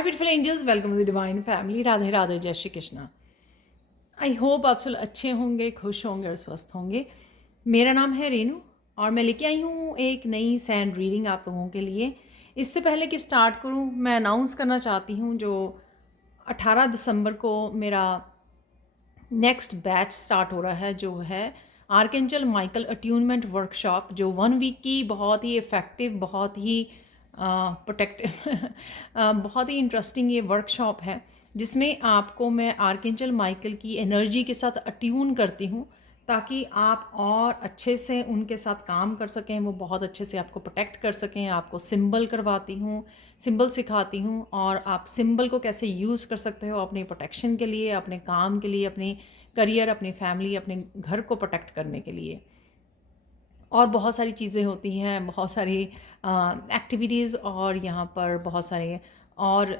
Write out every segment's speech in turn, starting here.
Hi beautiful angels, welcome to the divine family. Radhe Radhe, जय Shri Krishna. I hope आप सब अच्छे होंगे, खुश होंगे और स्वस्थ होंगे। मेरा नाम है रेनू और मैं लेके आई हूँ एक नई सैंड रीडिंग आप लोगों के लिए। इससे पहले कि स्टार्ट करूँ, मैं अनाउंस करना चाहती हूँ जो 18 दिसंबर को मेरा नेक्स्ट बैच स्टार्ट हो रहा है, जो है आर्कएंजल माइकल अट्यूनमेंट वर्कशॉप, जो 1 वीक की बहुत ही इफ़ेक्टिव, बहुत ही प्रोटेक्टिव बहुत ही इंटरेस्टिंग ये वर्कशॉप है, जिसमें आपको मैं आर्कएंजल माइकल की एनर्जी के साथ अट्यून करती हूँ ताकि आप और अच्छे से उनके साथ काम कर सकें, वो बहुत अच्छे से आपको प्रोटेक्ट कर सकें। आपको सिंबल करवाती हूँ, सिंबल सिखाती हूँ और आप सिंबल को कैसे यूज़ कर सकते हो अपनी प्रोटेक्शन के लिए, अपने काम के लिए, अपनी करियर, अपनी फैमिली, अपने घर को प्रोटेक्ट करने के लिए। और बहुत सारी चीज़ें होती हैं, बहुत सारी एक्टिविटीज़ और यहाँ पर बहुत सारे और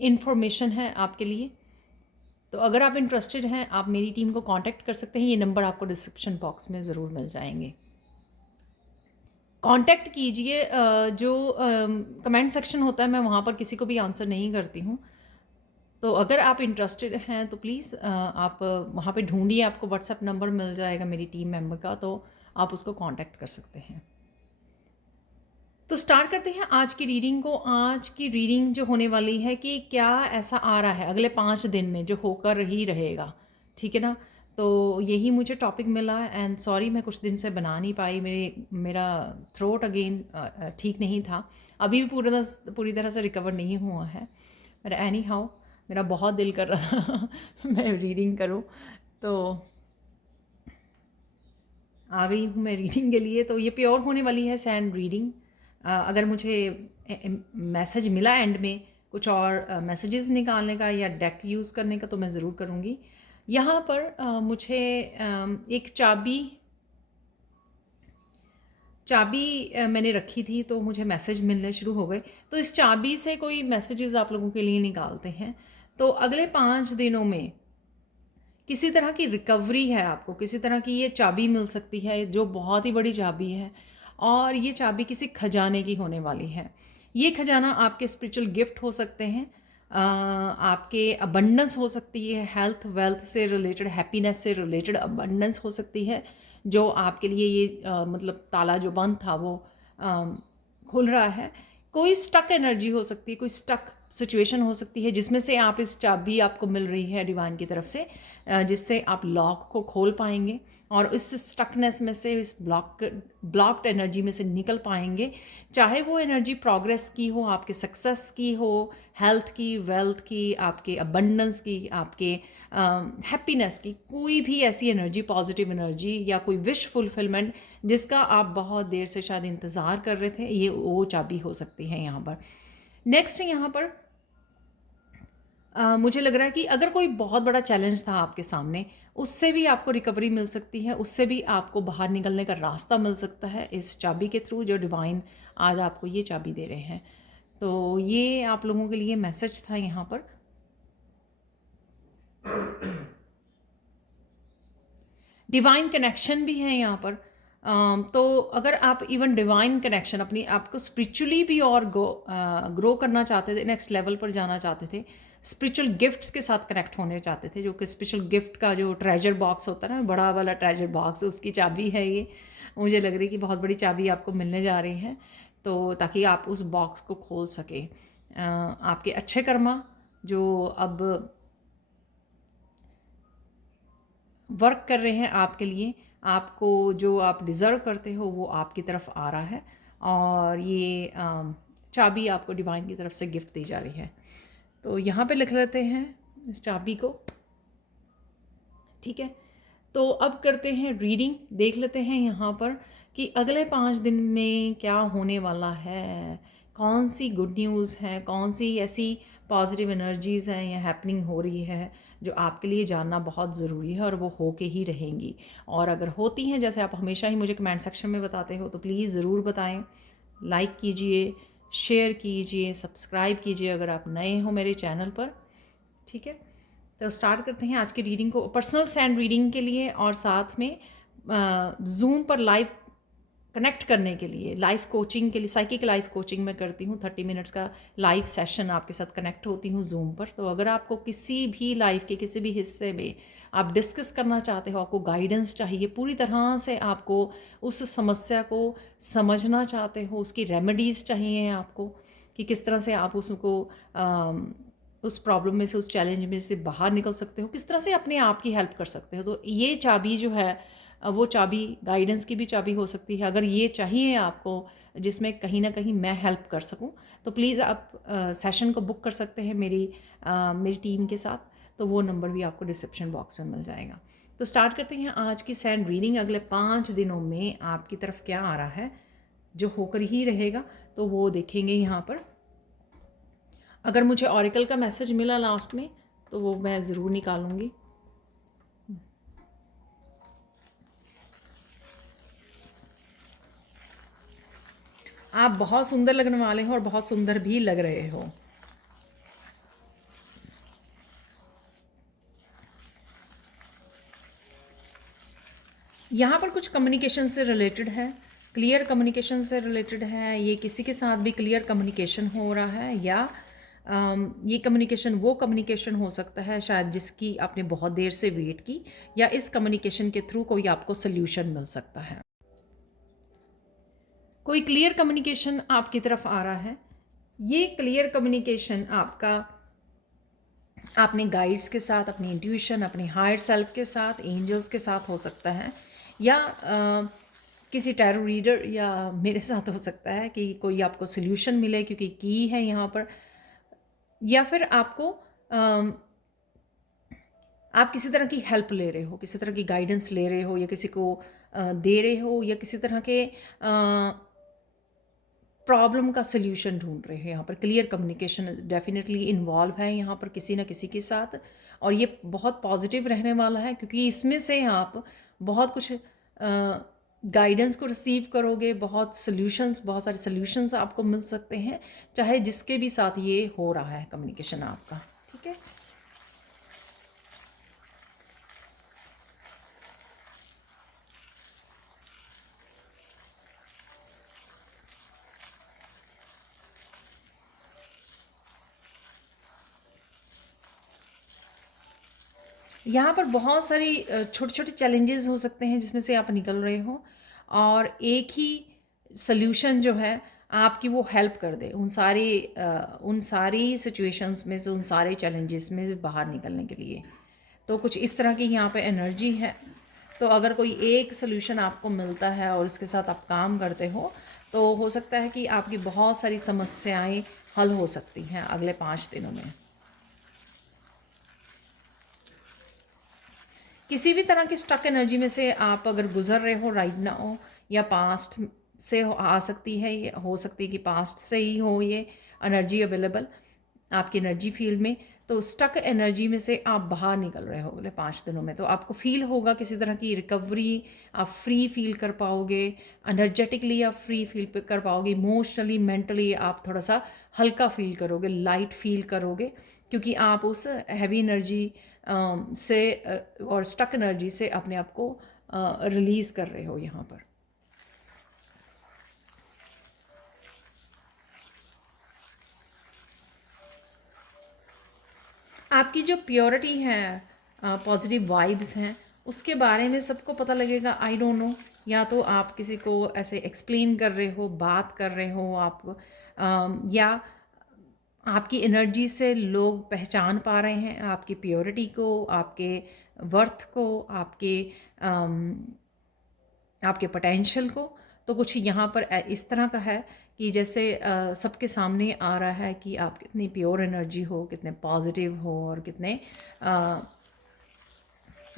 इन्फॉर्मेशन है आपके लिए। तो अगर आप इंटरेस्टेड हैं, आप मेरी टीम को कांटेक्ट कर सकते हैं। ये नंबर आपको डिस्क्रिप्शन बॉक्स में ज़रूर मिल जाएंगे। कांटेक्ट कीजिए। जो कमेंट सेक्शन होता है, मैं वहाँ पर किसी को भी आंसर नहीं करती हूँ। तो अगर आप इंटरेस्टेड हैं तो प्लीज़ आप वहाँ पे ढूंढिए, आपको व्हाट्सएप नंबर मिल जाएगा मेरी टीम मेंबर का, तो आप उसको कांटेक्ट कर सकते हैं। तो स्टार्ट करते हैं आज की रीडिंग को। आज की रीडिंग जो होने वाली है कि क्या ऐसा आ रहा है अगले 5 दिन में जो होकर ही रहेगा, ठीक है ना। तो यही मुझे टॉपिक मिला एंड सॉरी मैं कुछ दिन से बना नहीं पाई, मेरा थ्रोट अगेन ठीक नहीं था, अभी भी पूरी तरह से रिकवर नहीं हुआ है। बट एनी हाउ मेरा बहुत दिल कर रहा था मैं रीडिंग करूं, तो आ गई हूँ मैं रीडिंग के लिए। तो ये प्योर होने वाली है सैंड रीडिंग। अगर मुझे मैसेज मिला एंड में कुछ और मैसेजेस निकालने का या डेक यूज़ करने का, तो मैं ज़रूर करूँगी। यहाँ पर मुझे एक चाबी मैंने रखी थी, तो मुझे मैसेज मिलने शुरू हो गए। तो इस चाबी से कोई मैसेजेस आप लोगों के लिए निकालते हैं। तो अगले 5 दिनों में किसी तरह की रिकवरी है, आपको किसी तरह की ये चाबी मिल सकती है, जो बहुत ही बड़ी चाबी है। और ये चाबी किसी खजाने की होने वाली है। ये खजाना आपके स्पिरिचुअल गिफ्ट हो सकते हैं, आपके अबंडेंस हो सकती है, हेल्थ वेल्थ से रिलेटेड, हैप्पीनेस से रिलेटेड अबंडेंस हो सकती है, जो आपके लिए ये मतलब ताला जो बंद था वो खुल रहा है। कोई स्टक एनर्जी हो सकती है, कोई स्टक सिचुएशन हो सकती है, जिसमें से आप इस चाबी आपको मिल रही है डिवाइन की तरफ से, जिससे आप लॉक को खोल पाएंगे और इस स्टकनेस में से, इस ब्लॉक्ड एनर्जी में से निकल पाएंगे। चाहे वो एनर्जी प्रोग्रेस की हो, आपके सक्सेस की हो, हेल्थ की, वेल्थ की, आपके अबंडेंस की, आपके हैप्पीनेस की, कोई भी ऐसी एनर्जी, पॉजिटिव एनर्जी या कोई विश फुलफिलमेंट जिसका आप बहुत देर से शायद इंतज़ार कर रहे थे, ये वो चाबी हो सकती है यहाँ पर। नेक्स्ट यहाँ पर मुझे लग रहा है कि अगर कोई बहुत बड़ा चैलेंज था आपके सामने, उससे भी आपको रिकवरी मिल सकती है, उससे भी आपको बाहर निकलने का रास्ता मिल सकता है इस चाबी के थ्रू, जो डिवाइन आज आपको ये चाबी दे रहे हैं। तो ये आप लोगों के लिए मैसेज था यहाँ पर। डिवाइन कनेक्शन भी है यहाँ पर। तो अगर आप इवन डिवाइन कनेक्शन, अपनी आपको स्पिरिचुअली भी और ग्रो करना चाहते थे, नेक्स्ट लेवल पर जाना चाहते थे, स्पिरिचुअल गिफ्ट्स के साथ कनेक्ट होने चाहते थे, जो कि स्पिरिचुअल गिफ्ट का जो ट्रेजर बॉक्स होता है ना, बड़ा वाला ट्रेजर बॉक्स, उसकी चाबी है ये। मुझे लग रही है कि बहुत बड़ी चाबी आपको मिलने जा रही है, तो ताकि आप उस बॉक्स को खोल सकें। आपके अच्छे कर्मा जो अब वर्क कर रहे हैं आपके लिए, आपको जो आप डिज़र्व करते हो वो आपकी तरफ आ रहा है, और ये चाबी आपको डिवाइन की तरफ से गिफ्ट दी जा रही है। तो यहाँ पे लिख लेते हैं इस चाबी को, ठीक है। तो अब करते हैं रीडिंग, देख लेते हैं यहाँ पर कि अगले 5 दिन में क्या होने वाला है, कौन सी गुड न्यूज़ है, कौन सी ऐसी पॉजिटिव एनर्जीज़ हैं या हैपनिंग हो रही है जो आपके लिए जानना बहुत ज़रूरी है, और वो हो के ही रहेंगी। और अगर होती हैं, जैसे आप हमेशा ही मुझे कमेंट सेक्शन में बताते हो, तो प्लीज़ ज़रूर बताएं, लाइक कीजिए, शेयर कीजिए, सब्सक्राइब कीजिए अगर आप नए हो मेरे चैनल पर, ठीक है। तो स्टार्ट करते हैं आज की रीडिंग को। पर्सनल सैंड रीडिंग के लिए और साथ में जूम पर लाइव कनेक्ट करने के लिए, लाइफ कोचिंग के लिए, साइकिक लाइफ कोचिंग मैं करती हूँ। 30 मिनट्स का लाइव सेशन आपके साथ कनेक्ट होती हूँ जूम पर। तो अगर आपको किसी भी लाइफ के किसी भी हिस्से में आप डिस्कस करना चाहते हो, आपको गाइडेंस चाहिए, पूरी तरह से आपको उस समस्या को समझना चाहते हो, उसकी रेमेडीज़ चाहिए आपको कि किस तरह से आप उसको उस प्रॉब्लम में से, उस चैलेंज में से बाहर निकल सकते हो, किस तरह से अपने आप की हेल्प कर सकते हो। तो ये चाबी जो है वो चाबी गाइडेंस की भी चाबी हो सकती है। अगर ये चाहिए आपको जिसमें कहीं ना कहीं मैं हेल्प कर सकूं, तो प्लीज़ आप सेशन को बुक कर सकते हैं मेरी टीम के साथ। तो वो नंबर भी आपको डिस्क्रिप्शन बॉक्स में मिल जाएगा। तो स्टार्ट करते हैं आज की सैंड रीडिंग। अगले 5 दिनों में आपकी तरफ क्या आ रहा है, जो होकर ही रहेगा, तो वो देखेंगे यहाँ पर। अगर मुझे ऑरिकल का मैसेज मिला लास्ट में तो वो मैं ज़रूर निकालूंगी। आप बहुत सुंदर लगने वाले हो और बहुत सुंदर भी लग रहे हो। यहाँ पर कुछ कम्युनिकेशन से रिलेटेड है, क्लियर कम्युनिकेशन से रिलेटेड है। ये किसी के साथ भी क्लियर कम्युनिकेशन हो रहा है, या ये कम्युनिकेशन वो कम्युनिकेशन हो सकता है शायद जिसकी आपने बहुत देर से वेट की, या इस कम्युनिकेशन के थ्रू कोई आपको सोल्यूशन मिल सकता है। कोई क्लियर कम्युनिकेशन आपकी तरफ आ रहा है। ये क्लियर कम्युनिकेशन आपका अपने गाइड्स के साथ, अपनी इंट्यूशन, अपने हायर सेल्फ के साथ, एंजल्स के साथ हो सकता है, या किसी टैरो रीडर या मेरे साथ हो सकता है कि कोई आपको सोल्यूशन मिले क्योंकि की है यहाँ पर, या फिर आपको आप किसी तरह की हेल्प ले रहे हो, किसी तरह की गाइडेंस ले रहे हो, या किसी को दे रहे हो, या किसी तरह के प्रॉब्लम का सल्यूशन ढूंढ रहे हैं। यहाँ पर क्लियर कम्युनिकेशन डेफिनेटली इन्वॉल्व है यहाँ पर किसी ना किसी के साथ, और ये बहुत पॉजिटिव रहने वाला है क्योंकि इसमें से आप बहुत कुछ गाइडेंस को रिसीव करोगे, बहुत सल्यूशंस, बहुत सारे सल्यूशंस आपको मिल सकते हैं, चाहे जिसके भी साथ ये हो रहा है कम्युनिकेशन आपका। ठीक है, यहाँ पर बहुत सारी छोटे छोटे चैलेंजेस हो सकते हैं जिसमें से आप निकल रहे हो, और एक ही सल्यूशन जो है आपकी वो हेल्प कर दे उन सारी सिचुएशंस में से, उन सारे चैलेंजेस में से बाहर निकलने के लिए। तो कुछ इस तरह की यहाँ पे एनर्जी है। तो अगर कोई एक सल्यूशन आपको मिलता है और उसके साथ आप काम करते हो, तो हो सकता है कि आपकी बहुत सारी समस्याएं हल हो सकती हैं अगले 5 दिनों में। किसी भी तरह की स्टक एनर्जी में से आप अगर गुजर रहे हो राइट नाउ, या पास्ट से आ सकती है, ये हो सकती है कि पास्ट से ही हो ये एनर्जी अवेलेबल आपकी एनर्जी फील्ड में। तो स्टक एनर्जी में से आप बाहर निकल रहे हो अगले 5 दिनों में, तो आपको फील होगा किसी तरह की रिकवरी, आप फ्री फील कर पाओगे, एनर्जेटिकली आप फ्री फील कर पाओगे, इमोशनली, मेंटली आप थोड़ा सा हल्का फील करोगे, लाइट फील करोगे, क्योंकि आप उस हैवी एनर्जी से और स्टक एनर्जी से अपने आप को रिलीज़ कर रहे हो यहाँ पर। आपकी जो प्योरिटी है, पॉजिटिव वाइब्स हैं, उसके बारे में सबको पता लगेगा। आई डोंट नो, या तो आप किसी को ऐसे एक्सप्लेन कर रहे हो, बात कर रहे हो आप, या आपकी एनर्जी से लोग पहचान पा रहे हैं आपकी प्योरिटी को, आपके वर्थ को, आपके पोटेंशियल को। तो कुछ यहाँ पर इस तरह का है कि जैसे सबके सामने आ रहा है कि आप कितनी प्योर एनर्जी हो, कितने पॉजिटिव हो, और कितने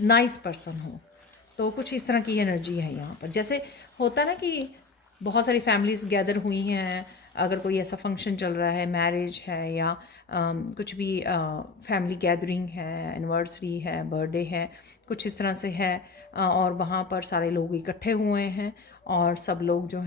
नाइस पर्सन हो। तो कुछ इस तरह की एनर्जी है यहाँ पर। जैसे होता है कि बहुत सारी फैमिलीज़ गैदर हुई हैं, अगर कोई ऐसा फंक्शन चल रहा है, मैरिज है, या कुछ भी फैमिली गैदरिंग है, एनिवर्सरी है, बर्थडे है, कुछ इस तरह से है, और वहाँ पर सारे लोग इकट्ठे हुए हैं, और सब लोग जो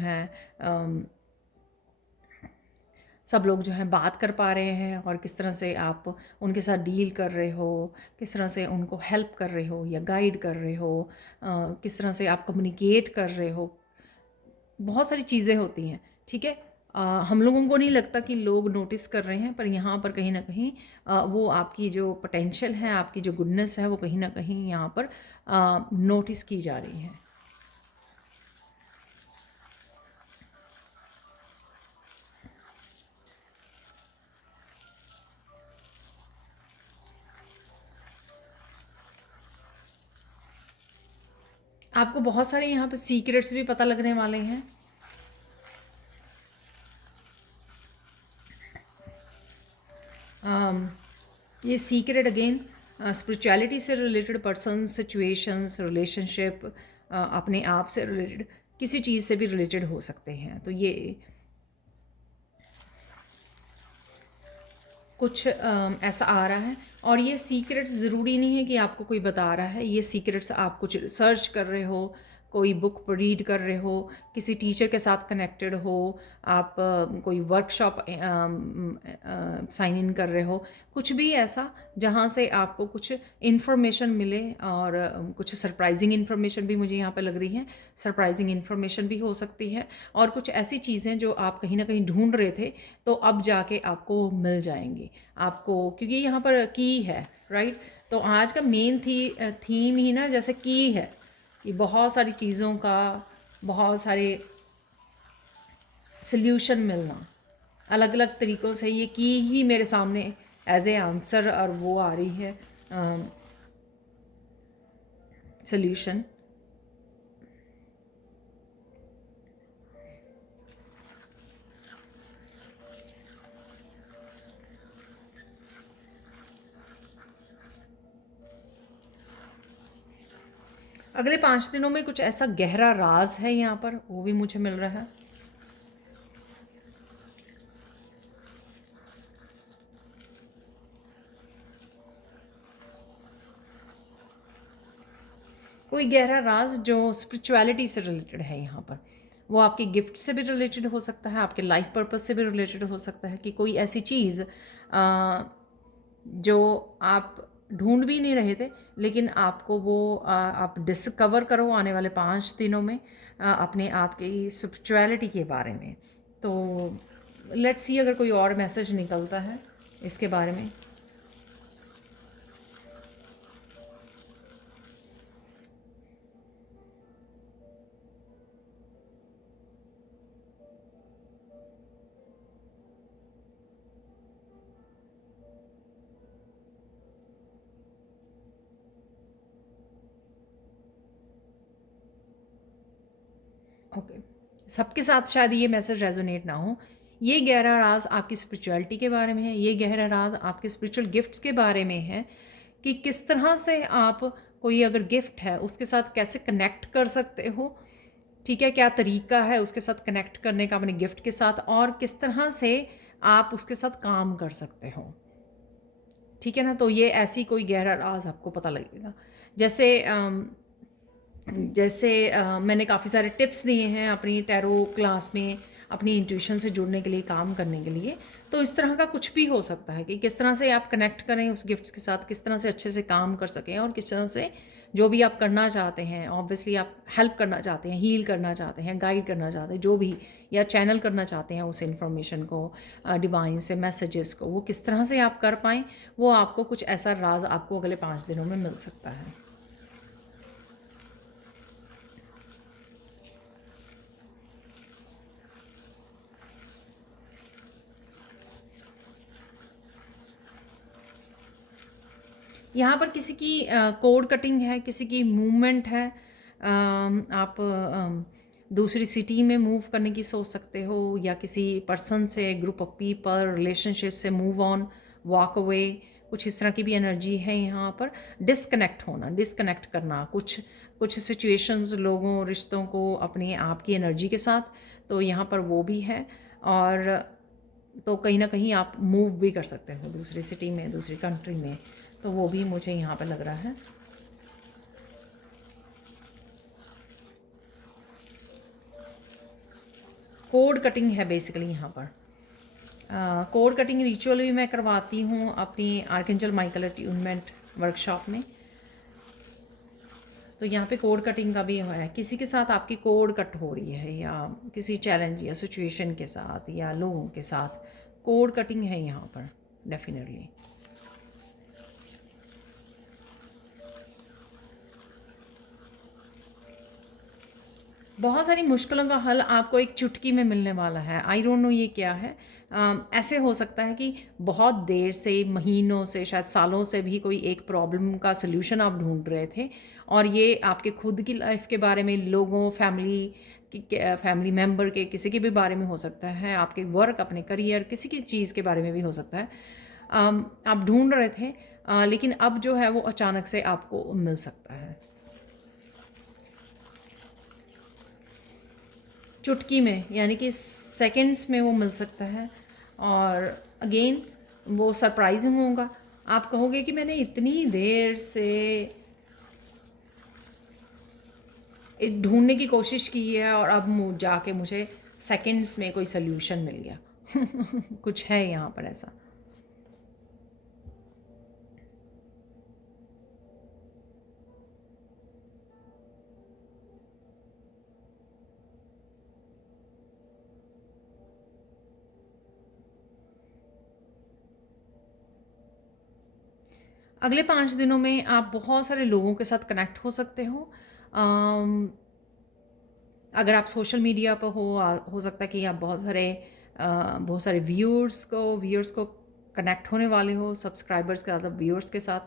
हैं बात कर पा रहे हैं, और किस तरह से आप उनके साथ डील कर रहे हो, किस तरह से उनको हेल्प कर रहे हो या गाइड कर रहे हो, किस तरह से आप कम्युनिकेट कर रहे हो, बहुत सारी चीज़ें होती हैं, ठीक है। हम लोगों को नहीं लगता कि लोग नोटिस कर रहे हैं, पर यहाँ पर कहीं ना कहीं वो आपकी जो पोटेंशियल है, आपकी जो गुडनेस है, वो कहीं ना कहीं यहाँ पर नोटिस की जा रही है। आपको बहुत सारे यहाँ पर सीक्रेट्स भी पता लगने वाले हैं। ये सीक्रेट अगेन स्पिरिचुअलिटी से रिलेटेड, पर्सन, सिचुएशंस, रिलेशनशिप, अपने आप से रिलेटेड किसी चीज़ से भी रिलेटेड हो सकते हैं। तो ये कुछ ऐसा आ रहा है। और ये सीक्रेट्स ज़रूरी नहीं है कि आपको कोई बता रहा है, ये सीक्रेट्स आप कुछ सर्च कर रहे हो, कोई बुक रीड कर रहे हो, किसी टीचर के साथ कनेक्टेड हो, आप कोई वर्कशॉप साइन इन कर रहे हो, कुछ भी ऐसा जहाँ से आपको कुछ इन्फॉर्मेशन मिले। और कुछ सरप्राइजिंग इन्फॉर्मेशन भी मुझे यहाँ पे लग रही है, सरप्राइजिंग इन्फॉर्मेशन भी हो सकती है। और कुछ ऐसी चीज़ें जो आप कहीं ना कहीं ढूंढ रहे थे, तो अब जाके आपको मिल जाएंगी आपको, क्योंकि यहाँ पर की है, राइट। तो आज का मेन थीम ही ना जैसे की है कि बहुत सारी चीज़ों का, बहुत सारे सल्यूशन मिलना अलग अलग तरीक़ों से, ये की ही मेरे सामने एज ए आंसर और वो आ रही है सल्यूशन। अगले 5 दिनों में कुछ ऐसा गहरा राज है यहाँ पर, वो भी मुझे मिल रहा है। कोई गहरा राज जो स्पिरिचुअलिटी से रिलेटेड है यहाँ पर, वो आपके गिफ्ट से भी रिलेटेड हो सकता है, आपके लाइफ पर्पस से भी रिलेटेड हो सकता है, कि कोई ऐसी चीज़ जो आप ढूंढ भी नहीं रहे थे, लेकिन आपको वो आप डिस्कवर करो आने वाले 5 दिनों में अपने आप की स्पिरिचुअलिटी के बारे में। तो लेट्स सी अगर कोई और मैसेज निकलता है इसके बारे में। ओके, सबके साथ शायद ये मैसेज रेजोनेट ना हो। ये गहरा राज आपकी स्पिरिचुअलिटी के बारे में है, ये गहरा राज आपके स्पिरिचुअल गिफ्ट्स के बारे में है, कि किस तरह से आप कोई अगर गिफ्ट है उसके साथ कैसे कनेक्ट कर सकते हो, ठीक है, क्या तरीका है उसके साथ कनेक्ट करने का अपने गिफ्ट के साथ, और किस तरह से आप उसके साथ काम कर सकते हो, ठीक है ना। तो ये ऐसी कोई गहरा राज आपको पता लगेगा। जैसे मैंने काफ़ी सारे टिप्स दिए हैं अपनी टैरो क्लास में, अपनी इंट्यूशन से जुड़ने के लिए, काम करने के लिए। तो इस तरह का कुछ भी हो सकता है कि किस तरह से आप कनेक्ट करें उस गिफ्ट्स के साथ, किस तरह से अच्छे से काम कर सकें, और किस तरह से जो भी आप करना चाहते हैं, ऑब्वियसली आप हेल्प करना चाहते हैं, हील करना चाहते हैं, गाइड करना चाहते हैं, जो भी, या चैनल करना चाहते हैं उस इन्फॉर्मेशन को, डिवाइन से मैसेजेस को, वो किस तरह से आप कर पाएँ, वो आपको कुछ ऐसा राज आपको अगले 5 दिनों में मिल सकता है। यहाँ पर किसी की कोड कटिंग है, किसी की मूवमेंट है, आप दूसरी सिटी में मूव करने की सोच सकते हो, या किसी पर्सन से, ग्रुप ऑफ पीपल, रिलेशनशिप से मूव ऑन, वॉक अवे, कुछ इस तरह की भी एनर्जी है यहाँ पर। डिस्कनेक्ट होना, डिस्कनेक्ट करना, कुछ कुछ सिचुएशंस, लोगों, रिश्तों को अपने आप की एनर्जी के साथ, तो यहाँ पर वो भी है। और तो कहीं ना कहीं आप मूव भी कर सकते हो दूसरी सिटी में, दूसरी कंट्री में, तो वो भी मुझे यहाँ पे लग रहा है। कोड कटिंग है बेसिकली यहाँ पर। कोड कटिंग रिचुअल भी मैं करवाती हूँ अपनी आर्कएंजल माइकल अट्यूनमेंट वर्कशॉप में। तो यहाँ पे कोड कटिंग का भी है, किसी के साथ आपकी कोड कट हो रही है या किसी चैलेंज या सिचुएशन के साथ या लोगों के साथ कोड कटिंग है यहाँ पर डेफिनेटली। बहुत सारी मुश्किलों का हल आपको एक चुटकी में मिलने वाला है। आई डोंट नो ये क्या है। ऐसे हो सकता है कि बहुत देर से, महीनों से, शायद सालों से भी कोई एक प्रॉब्लम का सल्यूशन आप ढूंढ रहे थे और ये आपके खुद की लाइफ के बारे में, लोगों, फैमिली मेम्बर के किसी के भी बारे में हो सकता है, आपके वर्क, अपने करियर, किसी की चीज़ के बारे में भी हो सकता है। आप ढूंढ रहे थे लेकिन अब जो है वो अचानक से आपको मिल सकता है, चुटकी में, यानी कि सेकंड्स में वो मिल सकता है। और अगेन वो सरप्राइजिंग होगा। आप कहोगे कि मैंने इतनी देर से ढूंढने की कोशिश की है और अब जाके मुझे सेकंड्स में कोई सल्यूशन मिल गया। कुछ है यहाँ पर ऐसा। अगले 5 दिनों में आप बहुत सारे लोगों के साथ कनेक्ट हो सकते हो। अगर आप सोशल मीडिया पर हो सकता है कि आप बहुत सारे व्यूअर्स को कनेक्ट होने वाले हो, सब्सक्राइबर्स के साथ, व्यूअर्स के साथ।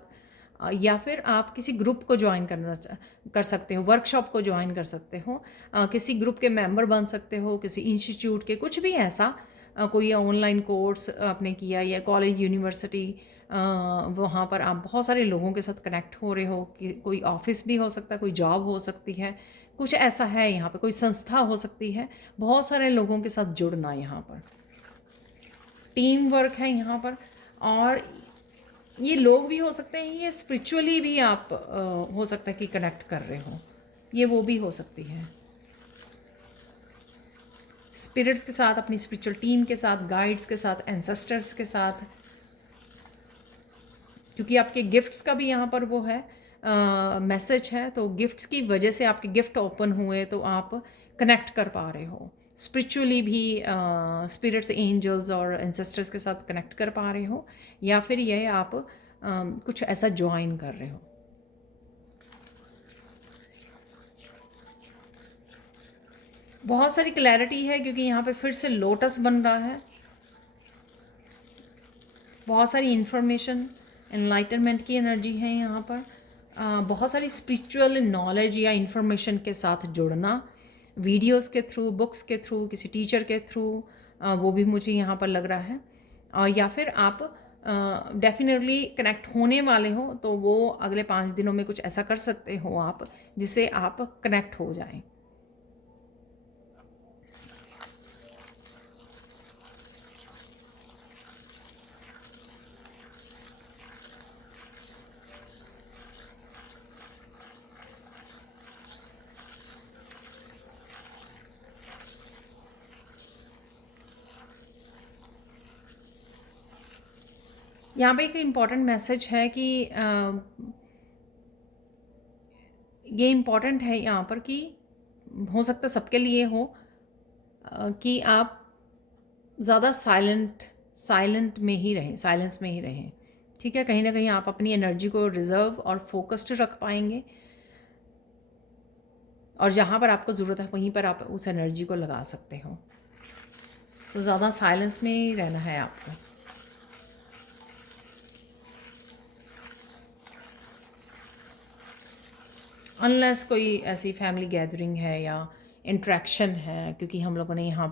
या फिर आप किसी ग्रुप को ज्वाइन कर सकते हो, वर्कशॉप को ज्वाइन कर सकते हो, किसी ग्रुप के मेंबर बन सकते हो, किसी इंस्टीट्यूट के, कुछ भी ऐसा, कोई ऑनलाइन कोर्स आपने किया या कॉलेज, यूनिवर्सिटी, वहाँ पर आप बहुत सारे लोगों के साथ कनेक्ट हो रहे हो। कि कोई ऑफिस भी हो सकता है, कोई जॉब हो सकती है, कुछ ऐसा है यहाँ पर, कोई संस्था हो सकती है। बहुत सारे लोगों के साथ जुड़ना यहाँ पर, टीम वर्क है यहाँ पर। और ये लोग भी हो सकते हैं, ये स्पिरिचुअली भी आप हो सकता है कि कनेक्ट कर रहे हो, ये वो भी हो सकती है। स्पिरिट्स के साथ, अपनी स्पिरिचुअल टीम के साथ, गाइड्स के साथ, एंसेस्टर्स के साथ, क्योंकि आपके गिफ्ट्स का भी यहाँ पर वो है, मैसेज है। तो गिफ्ट्स की वजह से आपके गिफ्ट ओपन हुए तो आप कनेक्ट कर पा रहे हो स्पिरिचुअली भी, स्पिरिट्स, एंजल्स और एंसेस्टर्स के साथ कनेक्ट कर पा रहे हो, या फिर ये आप कुछ ऐसा ज्वाइन कर रहे हो। बहुत सारी क्लैरिटी है क्योंकि यहाँ पे फिर से लोटस बन रहा है। बहुत सारी इंफॉर्मेशन, एनलाइटनमेंट की एनर्जी है यहाँ पर। बहुत सारी स्पिरिचुअल नॉलेज या इंफॉर्मेशन के साथ जुड़ना, वीडियोस के थ्रू, बुक्स के थ्रू, किसी टीचर के थ्रू, वो भी मुझे यहाँ पर लग रहा है। या फिर आप डेफिनेटली कनेक्ट होने वाले हो तो वो अगले 5 दिनों में कुछ ऐसा कर सकते हो आप जिससे आप कनेक्ट हो जाएं। यहाँ पे एक इम्पॉर्टेंट मैसेज है कि ये इम्पॉर्टेंट है यहाँ पर कि हो सकता है सबके लिए हो, कि आप ज़्यादा साइलेंट में ही रहें, साइलेंस में ही रहें। ठीक है, कहीं ना कहीं आप अपनी एनर्जी को रिजर्व और फोकस्ड रख पाएंगे और जहाँ पर आपको ज़रूरत है वहीं पर आप उस एनर्जी को लगा सकते हो। तो ज़्यादा साइलेंस में ही रहना है आपको। अनलेस कोई ऐसी फैमिली गैदरिंग है या इंट्रैक्शन है, क्योंकि हम लोगों ने यहाँ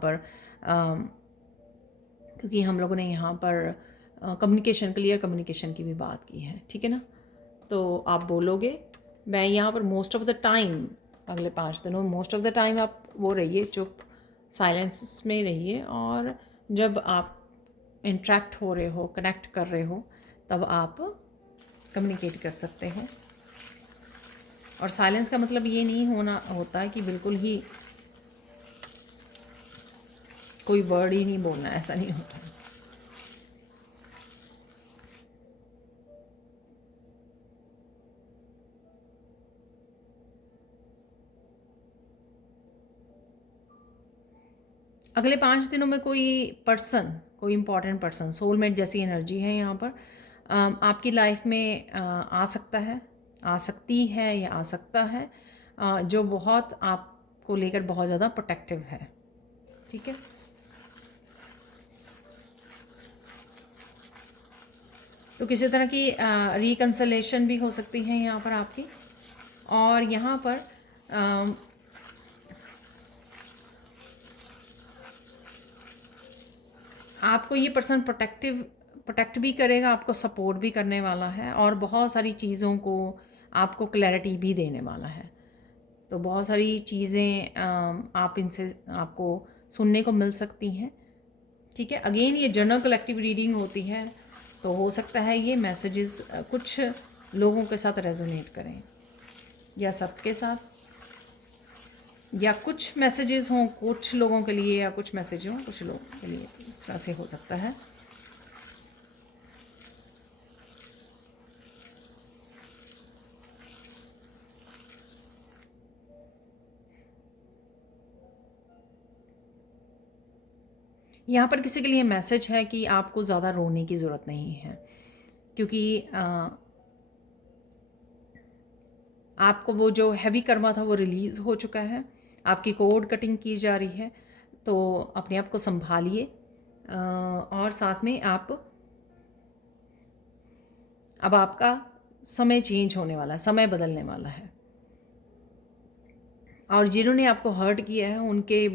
पर कम्युनिकेशन, क्लियर कम्युनिकेशन की भी बात की है। ठीक है ना, तो आप बोलोगे। मैं यहाँ पर मोस्ट ऑफ द टाइम, अगले 5 दिनों मोस्ट ऑफ द टाइम आप वो रहिए, चुप, साइलेंस में रहिए। और जब आप इंट्रैक्ट हो रहे हो, कनेक्ट कर रहे हो, तब आप कम्युनिकेट कर सकते हो। और साइलेंस का मतलब ये नहीं होता कि बिल्कुल ही कोई वर्ड ही नहीं बोलना, ऐसा नहीं होता। अगले 5 दिनों में कोई पर्सन, कोई इम्पॉर्टेंट पर्सन, सोलमेट जैसी एनर्जी है यहाँ पर, आपकी लाइफ में आ सकता है, आ सकती है या आ सकता है, जो बहुत आपको लेकर बहुत ज़्यादा प्रोटेक्टिव है। ठीक है, तो किसी तरह की रिकंसलेशन भी हो सकती है यहाँ पर आपकी। और यहाँ पर आपको ये पर्सन प्रोटेक्ट भी करेगा, आपको सपोर्ट भी करने वाला है, और बहुत सारी चीज़ों को आपको क्लैरिटी भी देने वाला है। तो बहुत सारी चीज़ें आप इनसे आपको सुनने को मिल सकती हैं। ठीक है, अगेन ये जनरल कलेक्टिव रीडिंग होती है, तो हो सकता है ये मैसेजेस कुछ लोगों के साथ रेजोनेट करें, या सबके साथ, या कुछ मैसेजेस हों कुछ लोगों के लिए, या कुछ मैसेज हों कुछ लोगों के लिए। इस तरह से हो सकता है। यहाँ पर किसी के लिए मैसेज है कि आपको ज़्यादा रोने की ज़रूरत नहीं है, क्योंकि आपको वो जो हैवी कर्मा था वो रिलीज़ हो चुका है, आपकी कोड कटिंग की जा रही है। तो अपने आप को संभालिए, और साथ में अब आपका समय चेंज होने वाला है, समय बदलने वाला है, और जिन्होंने आपको हर्ट किया है उनके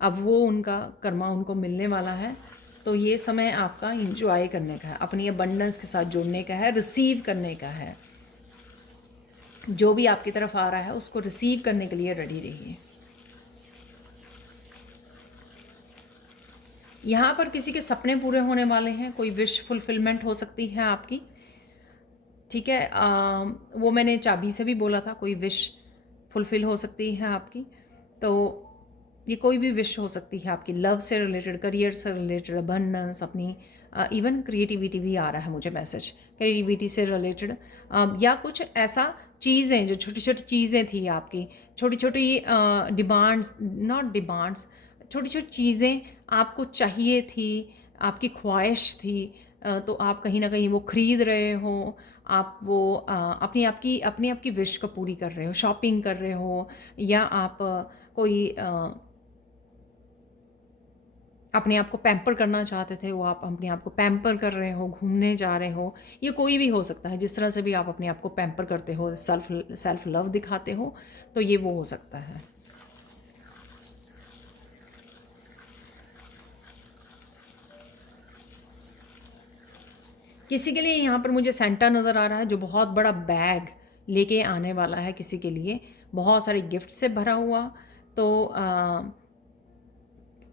अब वो उनका कर्मा उनको मिलने वाला है। तो ये समय आपका इंजॉय करने का है, अपनी अबंडेंस के साथ जुड़ने का है, रिसीव करने का है। जो भी आपकी तरफ आ रहा है उसको रिसीव करने के लिए रेडी रहिए। यहाँ पर किसी के सपने पूरे होने वाले हैं, कोई विश फुलफिलमेंट हो सकती है आपकी। ठीक है, वो मैंने चाबी से भी बोला था, कोई विश फुलफिल हो सकती है आपकी। तो ये कोई भी विश हो सकती है आपकी, लव से रिलेटेड, करियर से रिलेटेड, अबंडेंस, अपनी इवन क्रिएटिविटी भी आ रहा है मुझे मैसेज, क्रिएटिविटी से रिलेटेड, या कुछ ऐसा चीज़ें जो छोटी छोटी चीज़ें थी आपकी, छोटी छोटी डिमांड्स, नॉट डिमांड्स, छोटी छोटी चीज़ें आपको चाहिए थी, आपकी ख्वाहिश थी, तो आप कहीं ना कहीं वो ख़रीद रहे हो, आप वो अपनी आपकी विश को पूरी कर रहे हो, शॉपिंग कर रहे हो, या आप कोई अपने आप को पैम्पर करना चाहते थे, वो आप अपने आप को पैम्पर कर रहे हो, घूमने जा रहे हो, ये कोई भी हो सकता है। जिस तरह से भी आप अपने आप को पैम्पर करते हो, सेल्फ लव दिखाते हो, तो ये वो हो सकता है। किसी के लिए यहाँ पर मुझे सेंटा नज़र आ रहा है, जो बहुत बड़ा बैग लेके आने वाला है किसी के लिए, बहुत सारे गिफ्ट से भरा हुआ। तो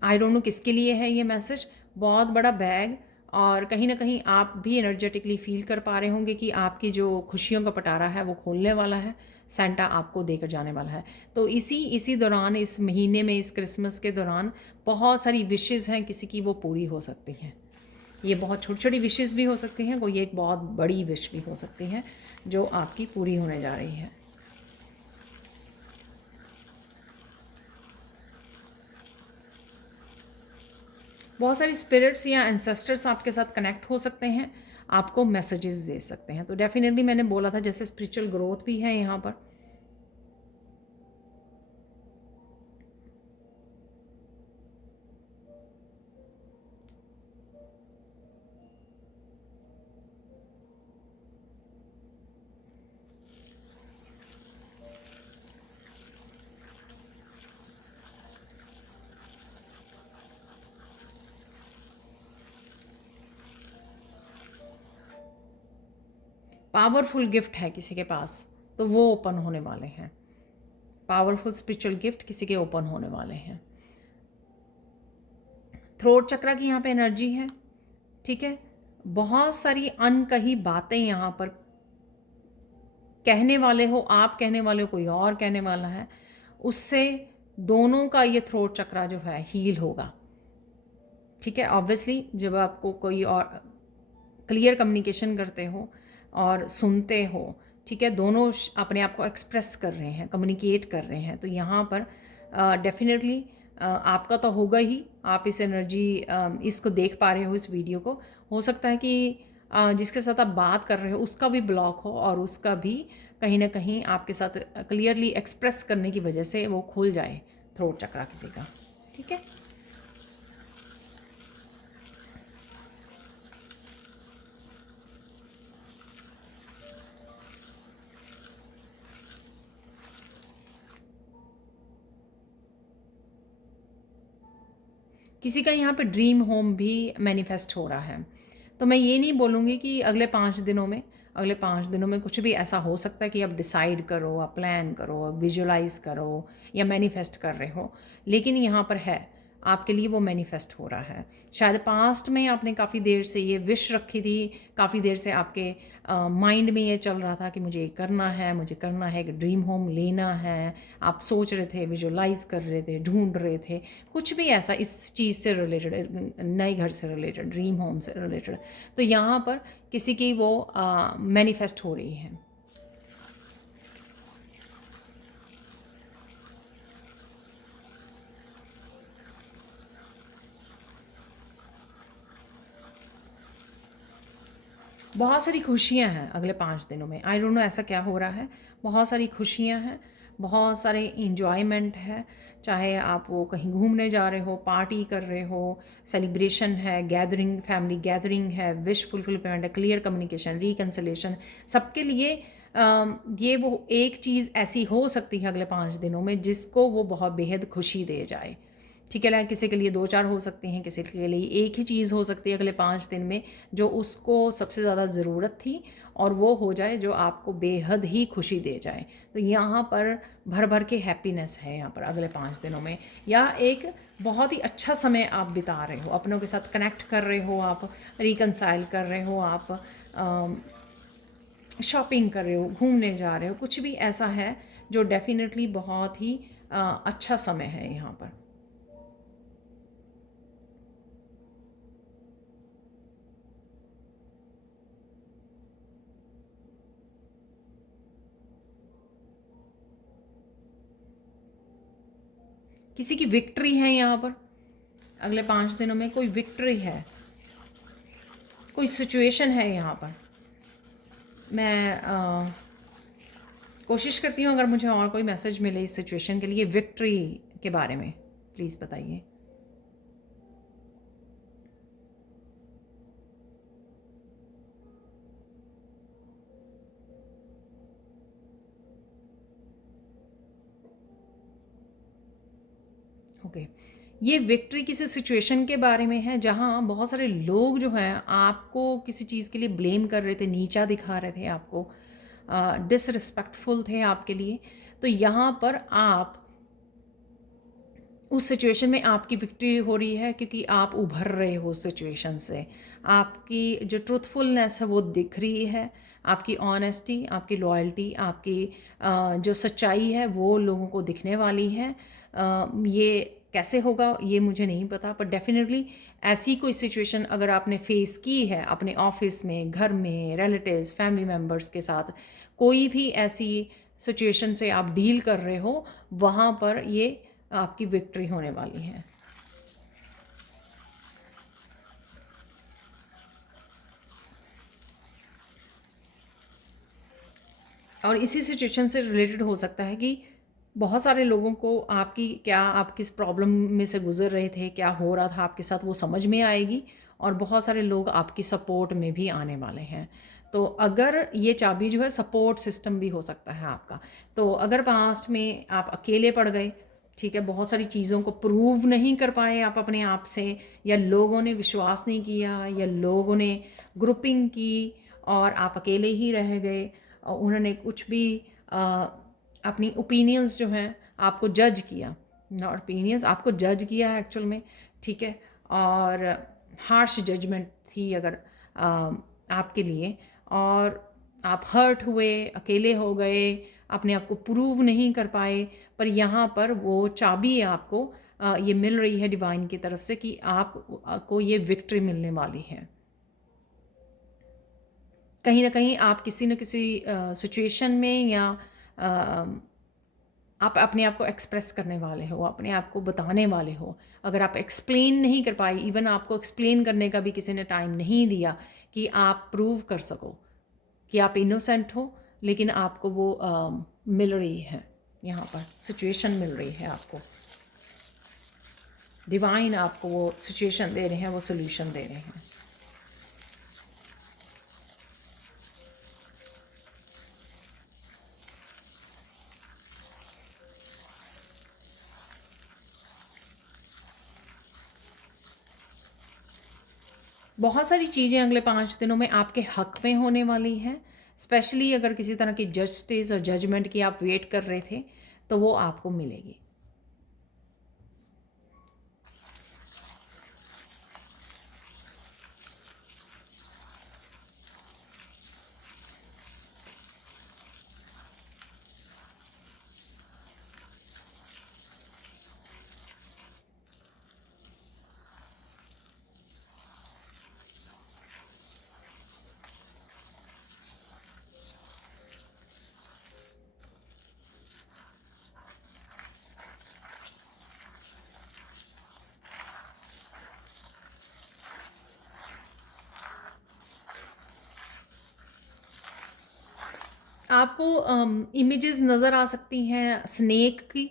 आई डोंट नो किसके लिए है ये मैसेज, बहुत बड़ा बैग, और कहीं ना कहीं आप भी एनर्जेटिकली फील कर पा रहे होंगे कि आपकी जो खुशियों का पटारा है वो खोलने वाला है, सेंटा आपको देकर जाने वाला है। तो इसी दौरान, इस महीने में, इस क्रिसमस के दौरान बहुत सारी विशेज़ हैं किसी की, वो पूरी हो सकती हैं। ये बहुत छोटी छोटी विशेज़ भी हो सकती हैं, कोई एक बहुत बड़ी विश भी हो सकती है जो आपकी पूरी होने जा रही है। बहुत सारी स्पिरिट्स या एंसेस्टर्स आपके साथ कनेक्ट हो सकते हैं, आपको मैसेजेस दे सकते हैं। तो डेफिनेटली मैंने बोला था जैसे स्पिरिचुअल ग्रोथ भी है यहाँ पर। पावरफुल गिफ्ट है किसी के पास, तो वो ओपन होने वाले हैं। पावरफुल स्पिरिचुअल गिफ्ट किसी के ओपन होने वाले हैं। थ्रोट चक्रा की यहाँ पे एनर्जी है। ठीक है, बहुत सारी अनकही बातें यहाँ पर कहने वाले हो आप, कहने वाले हो कोई और कहने वाला है, उससे दोनों का ये थ्रोट चक्रा जो है हील होगा। ठीक है, ऑब्वियसली जब आपको कोई और क्लियर कम्युनिकेशन करते हो और सुनते हो, ठीक है, दोनों अपने आप को एक्सप्रेस कर रहे हैं, कम्युनिकेट कर रहे हैं, तो यहाँ पर डेफिनेटली आपका तो होगा ही, आप इस एनर्जी इसको देख पा रहे हो इस वीडियो को। हो सकता है कि जिसके साथ आप बात कर रहे हो उसका भी ब्लॉक हो और उसका भी कहीं ना कहीं आपके साथ क्लियरली एक्सप्रेस करने की वजह से वो खुल जाए थ्रोट चक्रा किसी का। ठीक है, किसी का यहाँ पे ड्रीम होम भी मैनिफेस्ट हो रहा है। तो मैं ये नहीं बोलूँगी कि अगले 5 दिनों में कुछ भी ऐसा हो सकता है कि आप डिसाइड करो, आप प्लान करो, विजुलाइज करो या मैनिफेस्ट कर रहे हो, लेकिन यहाँ पर है आपके लिए वो मैनिफेस्ट हो रहा है। शायद पास्ट में आपने काफ़ी देर से ये विश रखी थी, काफ़ी देर से आपके माइंड में ये चल रहा था कि मुझे ये करना है, मुझे करना है, एक ड्रीम होम लेना है। आप सोच रहे थे, विजुलाइज कर रहे थे, ढूंढ रहे थे कुछ भी ऐसा इस चीज़ से रिलेटेड, नए घर से रिलेटेड, ड्रीम होम से रिलेटेड। तो यहाँ पर किसी की वो मैनिफेस्ट हो रही है। बहुत सारी खुशियाँ हैं अगले 5 दिनों में। आई डोंट नो ऐसा क्या हो रहा है। बहुत सारी खुशियाँ हैं, बहुत सारे इंजॉयमेंट है। चाहे आप वो कहीं घूमने जा रहे हो, पार्टी कर रहे हो, सेलिब्रेशन है, गैदरिंग, फैमिली गैदरिंग है, विश फुलफिलमेंट है, क्लियर कम्युनिकेशन, रिकन्सिलेशन, सबके लिए ये वो एक चीज़ ऐसी हो सकती है अगले 5 दिनों में जिसको वो बहुत बेहद खुशी दे जाए। ठीक है ना, किसी के लिए 2-4 हो सकती हैं, किसी के लिए एक ही चीज़ हो सकती है अगले 5 दिन में जो उसको सबसे ज़्यादा ज़रूरत थी और वो हो जाए जो आपको बेहद ही खुशी दे जाए। तो यहाँ पर भर भर के हैप्पीनेस है यहाँ पर अगले 5 दिनों में। या एक बहुत ही अच्छा समय आप बिता रहे हो, अपनों के साथ कनेक्ट कर रहे हो, आप रिकनसाइल कर रहे हो, आप शॉपिंग कर रहे हो, घूमने जा रहे हो, कुछ भी ऐसा है जो डेफिनेटली बहुत ही अच्छा समय है यहाँ पर। किसी की विक्ट्री है यहाँ पर अगले 5 दिनों में, कोई विक्ट्री है, कोई सिचुएशन है यहाँ पर। मैं कोशिश करती हूँ अगर मुझे और कोई मैसेज मिले इस सिचुएशन के लिए विक्ट्री के बारे में, प्लीज़ बताइए। ओके, ये विक्ट्री किसी सिचुएशन के बारे में है जहाँ बहुत सारे लोग जो हैं आपको किसी चीज़ के लिए ब्लेम कर रहे थे, नीचा दिखा रहे थे आपको, डिसरिस्पेक्टफुल थे आपके लिए। तो यहाँ पर आप उस सिचुएशन में आपकी विक्ट्री हो रही है क्योंकि आप उभर रहे हो उस सिचुएशन से। आपकी जो ट्रूथफुलनेस है वो दिख रही है, आपकी ऑनेस्टी, आपकी लॉयल्टी, आपकी जो सच्चाई है वो लोगों को दिखने वाली है। ये कैसे होगा ये मुझे नहीं पता, पर डेफिनेटली ऐसी कोई सिचुएशन अगर आपने फेस की है अपने ऑफिस में, घर में, रिलेटिव्स, फैमिली मेम्बर्स के साथ, कोई भी ऐसी सिचुएशन से आप डील कर रहे हो, वहाँ पर ये आपकी विक्ट्री होने वाली है। और इसी सिचुएशन से रिलेटेड हो सकता है कि बहुत सारे लोगों को आपकी क्या, आप किस प्रॉब्लम में से गुजर रहे थे, क्या हो रहा था आपके साथ, वो समझ में आएगी और बहुत सारे लोग आपकी सपोर्ट में भी आने वाले हैं। तो अगर ये चाबी जो है सपोर्ट सिस्टम भी हो सकता है आपका। तो अगर पास्ट में आप अकेले पड़ गए, ठीक है, बहुत सारी चीज़ों को प्रूव नहीं कर पाए आप अपने आप से, या लोगों ने विश्वास नहीं किया, या लोगों ने ग्रुपिंग की और आप अकेले ही रह गए, और उन्होंने कुछ भी अपनी ओपिनियंस जो हैं आपको जज किया, नॉट ओपिनियंस, आपको जज किया है एक्चुअल में, ठीक है, और हार्श जजमेंट थी अगर आपके लिए, और आप हर्ट हुए, अकेले हो गए, अपने आप को प्रूव नहीं कर पाए। पर यहाँ पर वो चाबी आपको ये मिल रही है डिवाइन की तरफ से कि आप को ये विक्ट्री मिलने वाली है। कहीं ना कहीं आप किसी न किसी सिचुएशन में या आप अपने आप को एक्सप्रेस करने वाले हो, अपने आप को बताने वाले हो। अगर आप एक्सप्लेन नहीं कर पाए, इवन आपको एक्सप्लेन करने का भी किसी ने टाइम नहीं दिया कि आप प्रूव कर सको कि आप इनोसेंट हो, लेकिन आपको वो मिल रही है, यहाँ पर सिचुएशन मिल रही है आपको, डिवाइन आपको वो सिचुएशन दे रहे हैं, वो सोल्यूशन दे रहे हैं। बहुत सारी चीज़ें अगले 5 दिनों में आपके हक में होने वाली हैं। स्पेशली अगर किसी तरह की जस्टिस और जजमेंट की आप वेट कर रहे थे तो वो आपको मिलेगी। आपको इमेजेस नज़र आ सकती हैं स्नेक की,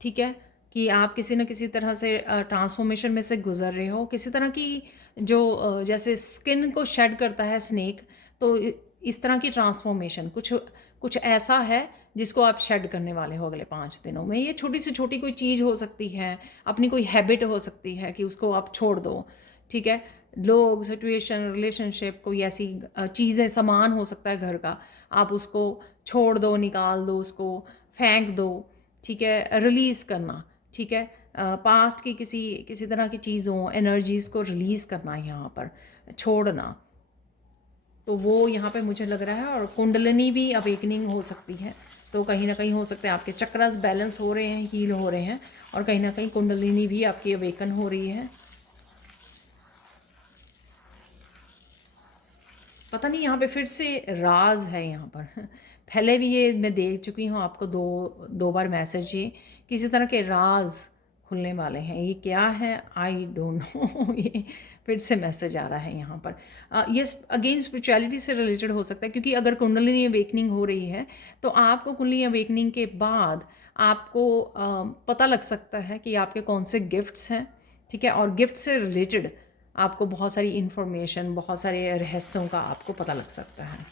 ठीक है, कि आप किसी न किसी तरह से ट्रांसफॉर्मेशन में से गुजर रहे हो, किसी तरह की जो जैसे स्किन को शेड करता है स्नेक, तो इस तरह की ट्रांसफॉर्मेशन कुछ कुछ ऐसा है जिसको आप शेड करने वाले हो अगले 5 दिनों में। ये छोटी से छोटी कोई चीज़ हो सकती है, अपनी कोई हैबिट हो सकती है कि उसको आप छोड़ दो, ठीक है। लोग, सिचुएशन, रिलेशनशिप, कोई ऐसी चीज़ें, सामान हो सकता है घर का, आप उसको छोड़ दो, निकाल दो, उसको फेंक दो, ठीक है। रिलीज़ करना, ठीक है। पास्ट की किसी किसी तरह की चीज़ों, एनर्जीज़ को रिलीज़ करना, यहाँ पर छोड़ना, तो वो यहाँ पे मुझे लग रहा है। और कुंडलिनी भी अवेकनिंग हो सकती है, तो कहीं ना कहीं हो सकता है आपके चक्रास बैलेंस हो रहे हैं, हील हो रहे हैं, और कहीं ना कहीं कुंडलिनी भी आपकी अवेकन हो रही है। पता नहीं यहाँ पे फिर से राज है यहाँ पर। पहले भी ये मैं दे चुकी हूँ आपको, दो दो बार मैसेज, ये किसी तरह के राज खुलने वाले हैं। ये क्या है आई डोंट नो। ये फिर से मैसेज आ रहा है यहाँ पर। ये अगेन स्पिरिचुअलिटी से रिलेटेड हो सकता है, क्योंकि अगर कुंडलिनी अवेकनिंग हो रही है तो आपको कुंडलिनी अवेकनिंग के बाद आपको पता लग सकता है कि आपके कौन से गिफ्ट्स हैं, ठीक है। और गिफ्ट से रिलेटेड आपको बहुत सारी इन्फॉर्मेशन, बहुत सारे रहस्यों का आपको पता लग सकता है।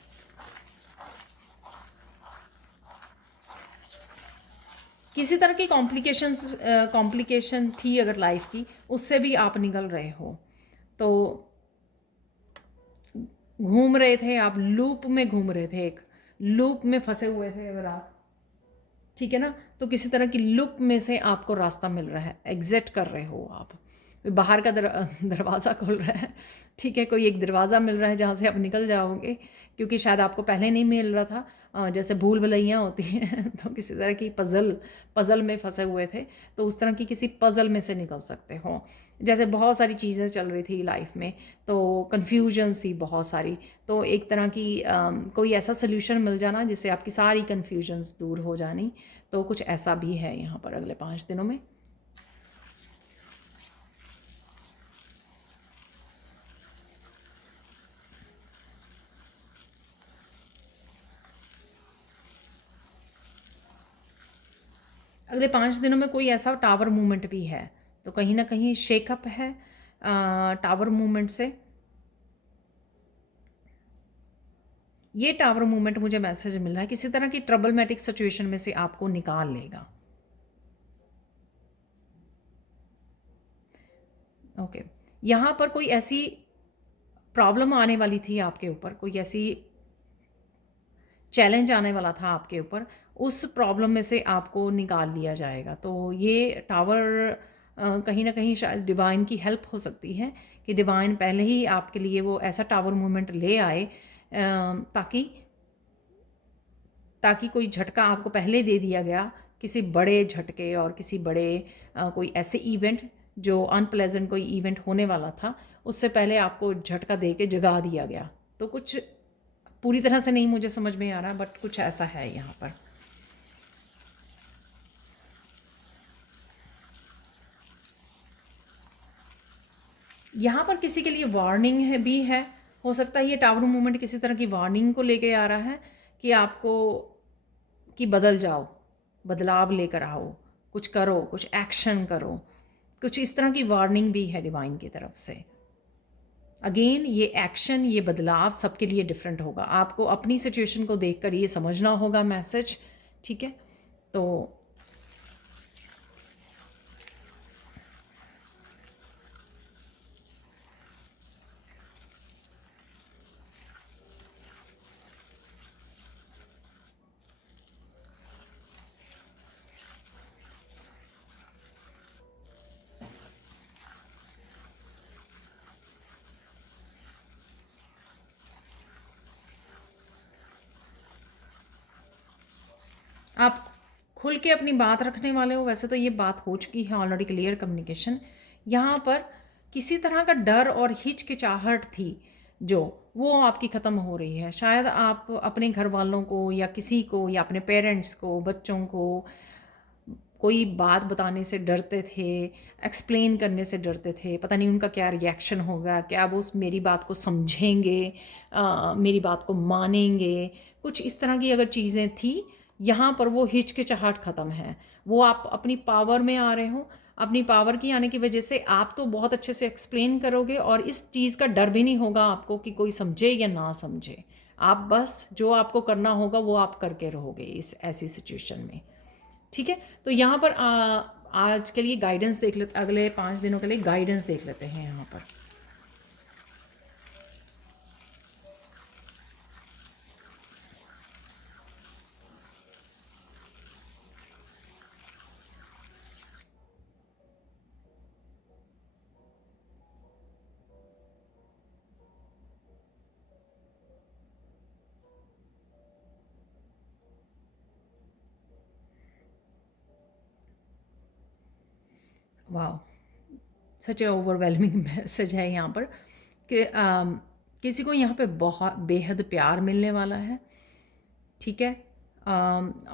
किसी तरह की कॉम्प्लिकेशन थी अगर लाइफ की, उससे भी आप निकल रहे हो। तो घूम रहे थे आप, लूप में घूम रहे थे, एक लूप में फंसे हुए थे अगर आप, ठीक है ना। तो किसी तरह की लूप में से आपको रास्ता मिल रहा है, एग्जिट कर रहे हो आप, बाहर का दरवाज़ा खुल रहा है, ठीक है। कोई एक दरवाज़ा मिल रहा है जहाँ से आप निकल जाओगे, क्योंकि शायद आपको पहले नहीं मिल रहा था। जैसे भूल भुलैया होती हैं तो किसी तरह की पज़ल में फंसे हुए थे, तो उस तरह की किसी पज़ल में से निकल सकते हो। जैसे बहुत सारी चीज़ें चल रही थी लाइफ में, तो कन्फ्यूजन थी बहुत सारी, तो एक तरह की कोई ऐसा सोल्यूशन मिल जाना जिससे आपकी सारी कन्फ्यूजन्स दूर हो जानी। तो कुछ ऐसा भी है यहाँ पर अगले 5 दिनों में। अगले 5 दिनों में कोई ऐसा टावर मूवमेंट भी है, तो कहीं ना कहीं शेकअप है टावर मूवमेंट से। ये टावर मूवमेंट मुझे मैसेज मिल रहा है किसी तरह की ट्रबलमेटिक सिचुएशन में से आपको निकाल लेगा। ओके, यहाँ पर कोई ऐसी प्रॉब्लम आने वाली थी आपके ऊपर, कोई ऐसी चैलेंज आने वाला था आपके ऊपर, उस प्रॉब्लम में से आपको निकाल लिया जाएगा। तो ये टावर कहीं ना कहीं शायद डिवाइन की हेल्प हो सकती है, कि डिवाइन पहले ही आपके लिए वो ऐसा टावर मूवमेंट ले आए ताकि ताकि कोई झटका आपको पहले दे दिया गया, किसी बड़े झटके और किसी बड़े कोई ऐसे इवेंट जो अनप्लेजेंट कोई इवेंट होने वाला था, उससे पहले आपको झटका दे के जगा दिया गया। तो कुछ पूरी तरह से नहीं मुझे समझ में आ रहा, बट कुछ ऐसा है यहाँ पर। यहाँ पर किसी के लिए वार्निंग है भी है, हो सकता है ये टावर मूवमेंट किसी तरह की वार्निंग को लेके आ रहा है कि आपको कि बदल जाओ, बदलाव लेकर आओ, कुछ करो, कुछ एक्शन करो, कुछ इस तरह की वार्निंग भी है डिवाइन की तरफ से। अगेन ये एक्शन, ये बदलाव सबके लिए डिफरेंट होगा, आपको अपनी सिचुएशन को देखकर ये समझना होगा मैसेज, ठीक है। तो आप खुल के अपनी बात रखने वाले हो, वैसे तो ये बात हो चुकी है ऑलरेडी, क्लियर कम्युनिकेशन। यहाँ पर किसी तरह का डर और हिचकिचाहट थी जो, वो आपकी ख़त्म हो रही है। शायद आप अपने घर वालों को या किसी को या अपने पेरेंट्स को, बच्चों को कोई बात बताने से डरते थे, एक्सप्लेन करने से डरते थे, पता नहीं उनका क्या रिएक्शन होगा, क्या वो मेरी बात को समझेंगे, मेरी बात को मानेंगे, कुछ इस तरह की अगर चीज़ें थी, यहाँ पर वो हिचकिचाहट ख़त्म है। वो आप अपनी पावर में आ रहे हो, अपनी पावर की आने की वजह से आप तो बहुत अच्छे से एक्सप्लेन करोगे और इस चीज़ का डर भी नहीं होगा आपको कि कोई समझे या ना समझे। आप बस जो आपको करना होगा वो आप करके रहोगे इस ऐसी सिचुएशन में, ठीक है। तो यहाँ पर आज के लिए गाइडेंस देख लेते, अगले 5 दिनों के लिए गाइडेंस देख लेते हैं यहाँ पर। वाह, सच ए ओवरवेलमिंग मैसेज है यहाँ पर कि किसी को यहाँ पे बहुत बेहद प्यार मिलने वाला है, ठीक है।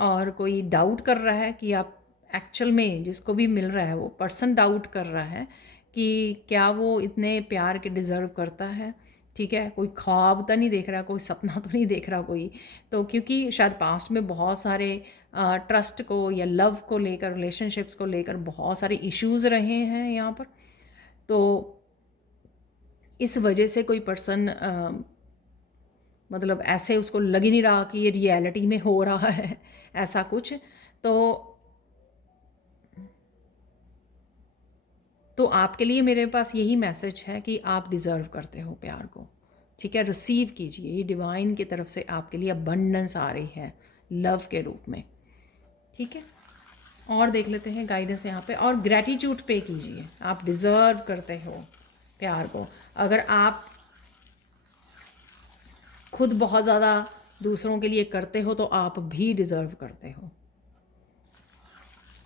और कोई डाउट कर रहा है कि आप एक्चुअल में जिसको भी मिल रहा है वो पर्सन डाउट कर रहा है कि क्या वो इतने प्यार के डिज़र्व करता है, ठीक है। कोई ख्वाब तो नहीं देख रहा, कोई सपना तो नहीं देख रहा कोई, तो क्योंकि शायद पास्ट में बहुत सारे ट्रस्ट को या लव को लेकर, रिलेशनशिप्स को लेकर बहुत सारे इश्यूज़ रहे हैं यहाँ पर। तो इस वजह से कोई पर्सन मतलब ऐसे उसको लग ही नहीं रहा कि ये रियलिटी में हो रहा है ऐसा कुछ। तो आपके लिए मेरे पास यही मैसेज है कि आप डिज़र्व करते हो प्यार को, ठीक है। रिसीव कीजिए, ये डिवाइन की तरफ से आपके लिए अबंडेंस आ रही है लव के रूप में, ठीक है। और देख लेते हैं गाइडेंस यहाँ पे, और ग्रैटिट्यूड पे कीजिए, आप डिज़र्व करते हो प्यार को। अगर आप खुद बहुत ज़्यादा दूसरों के लिए करते हो तो आप भी डिज़र्व करते हो,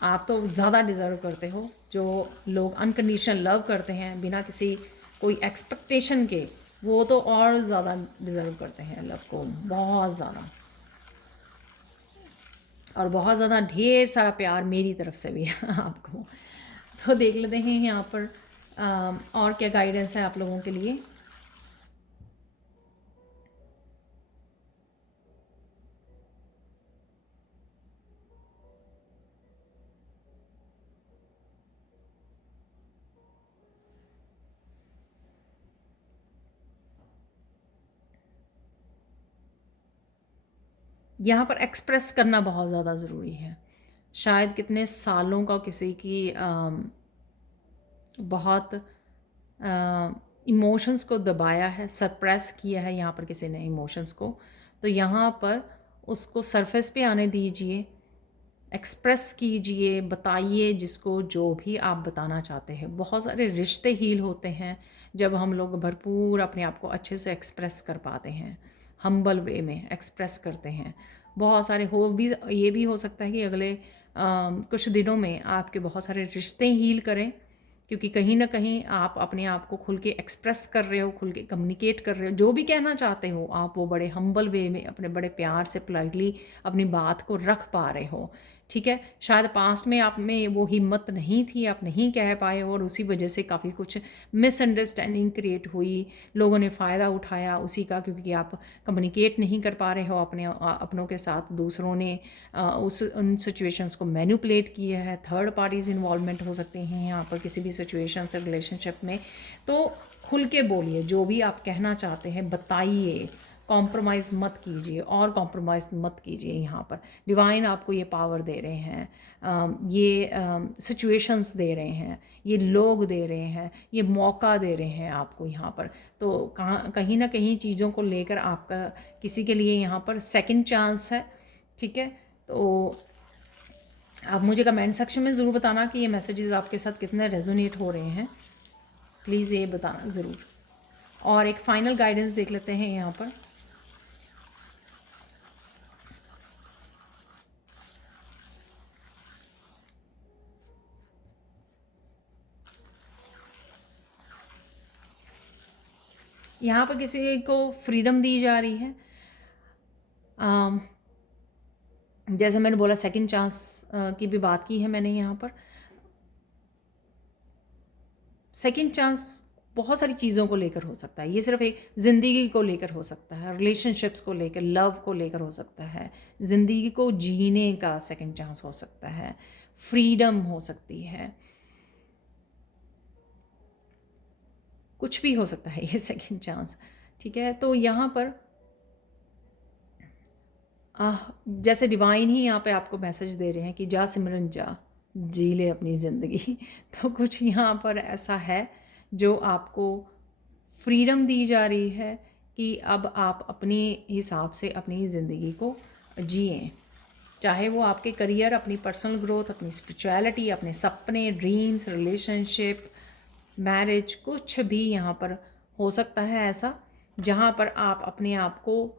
आप तो ज़्यादा डिज़र्व करते हो। जो लोग अनकंडीशनल लव करते हैं बिना किसी कोई एक्सपेक्टेशन के, वो तो और ज़्यादा डिज़र्व करते हैं लव को, बहुत ज़्यादा, और बहुत ज़्यादा ढेर सारा प्यार मेरी तरफ से भी आपको। तो देख लेते हैं यहाँ पर और क्या गाइडेंस है आप लोगों के लिए। यहाँ पर एक्सप्रेस करना बहुत ज़्यादा ज़रूरी है। शायद कितने सालों का किसी की बहुत इमोशंस को दबाया है, सप्रेस किया है यहाँ पर किसी ने इमोशंस को, तो यहाँ पर उसको सरफेस पे आने दीजिए, एक्सप्रेस कीजिए, बताइए जिसको जो भी आप बताना चाहते हैं। बहुत सारे रिश्ते हील होते हैं जब हम लोग भरपूर अपने आप को अच्छे से एक्सप्रेस कर पाते हैं, हम्बल वे में एक्सप्रेस करते हैं। बहुत सारे हो भी, ये भी हो सकता है कि अगले कुछ दिनों में आपके बहुत सारे रिश्ते हील करें, क्योंकि कहीं ना कहीं आप अपने आप को खुल के एक्सप्रेस कर रहे हो, खुल के कम्युनिकेट कर रहे हो, जो भी कहना चाहते हो आप वो बड़े हम्बल वे में, अपने बड़े प्यार से, पोलाइटली अपनी बात को रख पा रहे हो, ठीक है, शायद पास्ट में आप में वो हिम्मत नहीं थी, आप नहीं कह पाए और उसी वजह से काफ़ी कुछ मिसअंडरस्टैंडिंग क्रिएट हुई, लोगों ने फ़ायदा उठाया उसी का, क्योंकि आप कम्युनिकेट नहीं कर पा रहे हो अपनों के साथ। दूसरों ने उन सिचुएशंस को मैनिपुलेट किया है, थर्ड पार्टीज़ इन्वॉल्वमेंट हो सकते हैं यहाँ पर किसी भी सिचुएशन से रिलेशनशिप में। तो खुल के बोलिए, जो भी आप कहना चाहते हैं बताइए, कॉम्प्रोमाइज़ मत कीजिए और कॉम्प्रोमाइज़ मत कीजिए। यहाँ पर डिवाइन आपको ये पावर दे रहे हैं, ये सिचुएशंस दे रहे हैं, ये लोग दे रहे हैं, ये मौका दे रहे हैं आपको यहाँ पर। तो कहीं ना कहीं चीज़ों को लेकर आपका किसी के लिए यहाँ पर सेकंड चांस है, ठीक है। तो आप मुझे कमेंट सेक्शन में ज़रूर बताना कि ये मैसेजेस आपके साथ कितने रेजोनेट हो रहे हैं, प्लीज़ ये बताना ज़रूर। और एक फ़ाइनल गाइडेंस देख लेते हैं यहाँ पर। यहाँ पर किसी को फ्रीडम दी जा रही है, जैसे मैंने बोला सेकंड चांस की भी बात की है मैंने यहाँ पर। सेकंड चांस बहुत सारी चीज़ों को लेकर हो सकता है, ये सिर्फ एक ज़िंदगी को लेकर हो सकता है, रिलेशनशिप्स को लेकर, लव को लेकर हो सकता है, ज़िंदगी को जीने का सेकंड चांस हो सकता है, फ्रीडम हो सकती है, कुछ भी हो सकता है ये सेकंड चांस, ठीक है। तो यहाँ पर जैसे डिवाइन ही यहाँ पे आपको मैसेज दे रहे हैं कि जा सिमरन जा, जी ले अपनी ज़िंदगी। तो कुछ यहाँ पर ऐसा है जो आपको फ्रीडम दी जा रही है कि अब आप अपने हिसाब से अपनी ज़िंदगी को जिएं, चाहे वो आपके करियर, अपनी पर्सनल ग्रोथ, अपनी स्पिरिचुअलिटी, अपने सपने, ड्रीम्स, रिलेशनशिप, मैरिज, कुछ भी यहाँ पर हो सकता है ऐसा जहाँ पर आप अपने आप को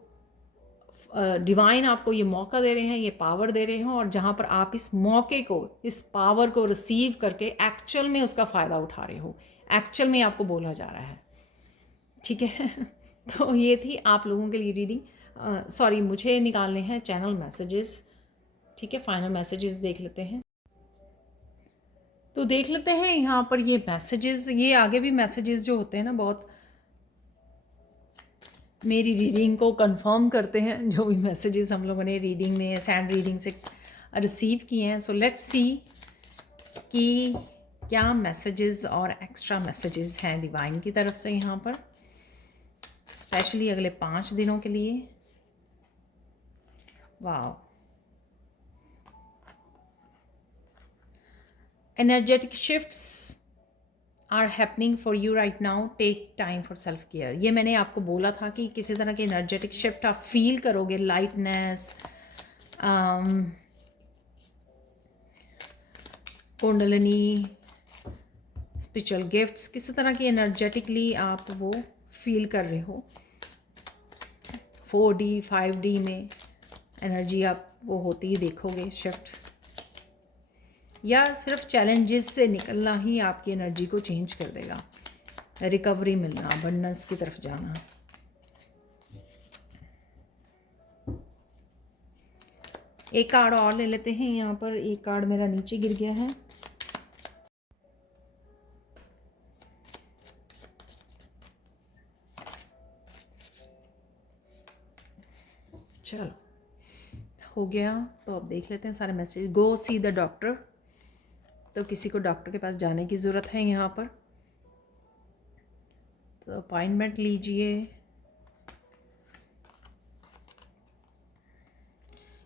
डिवाइन आपको ये मौका दे रहे हैं, ये पावर दे रहे हैं, और जहाँ पर आप इस मौके को, इस पावर को रिसीव करके एक्चुअल में उसका फ़ायदा उठा रहे हो, एक्चुअल में आपको बोला जा रहा है, ठीक है। तो ये थी आप लोगों के लिए रीडिंग। सॉरी, मुझे निकालने हैं चैनल मैसेजेस, ठीक है। फाइनल मैसेजेस देख लेते हैं। तो देख लेते हैं यहाँ पर ये मैसेजेस, ये आगे भी मैसेजेस जो होते हैं ना, बहुत मेरी रीडिंग को कंफर्म करते हैं, जो भी मैसेजेस हम लोगों ने रीडिंग में, सैंड रीडिंग से रिसीव किए हैं। सो लेट्स सी कि क्या मैसेजेस और एक्स्ट्रा मैसेजेस हैं डिवाइन की तरफ से यहाँ पर, स्पेशली अगले 5 दिनों के लिए। वाह, energetic shifts are happening for you right now, take time for self care. ये मैंने आपको बोला था कि किसी तरह की एनर्जेटिक शिफ्ट आप फील करोगे, लाइटनेस, कुंडलिनी, स्पिरिचुअल गिफ्ट्स, किसी तरह की एनर्जेटिकली आप वो फील कर रहे हो। 4D 5D में एनर्जी आप वो होती ही देखोगे शिफ्ट, या सिर्फ चैलेंजेस से निकलना ही आपकी एनर्जी को चेंज कर देगा, रिकवरी मिलना, अबंडेंस की तरफ जाना। एक कार्ड और ले लेते हैं यहाँ पर, एक कार्ड मेरा नीचे गिर गया है। चलो हो गया, तो अब देख लेते हैं सारे message. Go see the doctor, तो किसी को डॉक्टर के पास जाने की ज़रूरत है यहाँ पर, तो अपॉइंटमेंट लीजिए।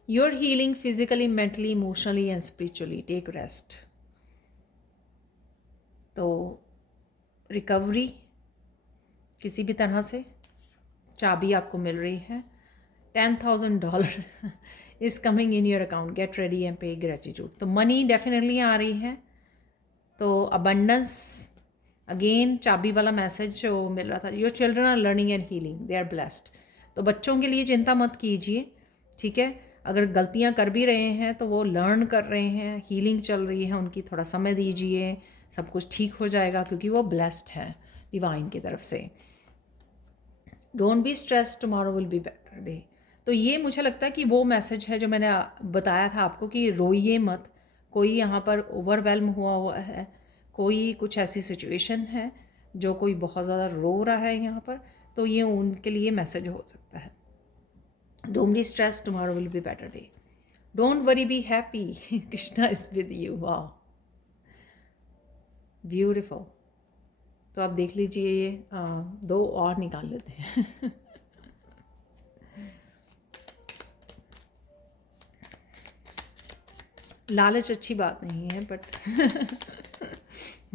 You are healing physically, mentally, emotionally and spiritually, take rest. तो रिकवरी किसी भी तरह से चाबी आपको मिल रही है। $10,000 is coming in your account, get ready and पे ग्रेटिट्यूड। तो मनी डेफिनेटली आ रही है। तो अबंडेंस, अगेन चाबी वाला मैसेज जो मिल रहा था, your children are learning and healing, they are blessed. तो बच्चों के लिए चिंता मत कीजिए, ठीक है। अगर गलतियां कर भी रहे हैं तो वो लर्न कर रहे हैं, हीलिंग चल रही है उनकी, थोड़ा समय दीजिए, सब कुछ ठीक हो जाएगा, क्योंकि वो ब्लेस्ड है डिवाइन की तरफ से। Don't be stress, tomorrow will be better day. तो ये मुझे लगता है कि वो मैसेज है जो मैंने बताया था आपको कि रोइए मत, कोई यहाँ पर ओवरवेल्म हुआ है, कोई कुछ ऐसी सिचुएशन है जो कोई बहुत ज़्यादा रो रहा है यहाँ पर, तो ये उनके लिए मैसेज हो सकता है। Don't be stress, tomorrow will be better day, don't worry, be happy, Krishna is with you. वाह, ब्यूटिफुल। तो आप देख लीजिए, ये 2 और निकाल लेते हैं। लालच अच्छी बात नहीं है, बट